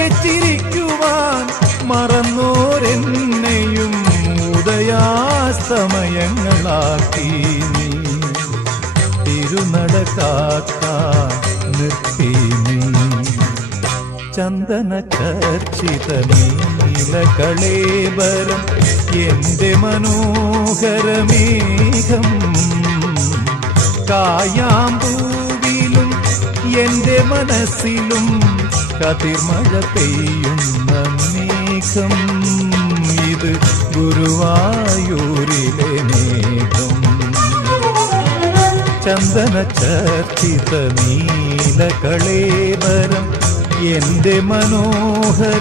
ഉറക്കെ ചിരിക്കുവാൻ മറന്നോരെന്നെയും ഉദയാസ്തമയങ്ങളാക്കി നീ തിരുനട കാക്കാൻ നിർത്തി നീ ചന്ദന ചർച്ചിത നീലകളേബരം എന്റെ മനോഹരമേഘം കായാമ്പൂവിലും എന്റെ മനസ്സിലും കതിർമഴ പെയ്യുന്ന മേഘം ഇത് ഗുരുവായൂരിലെ മേഘം ചന്ദന ചർച്ചിത നീലകളേബരം എന്റെ മനോഹരമേഘം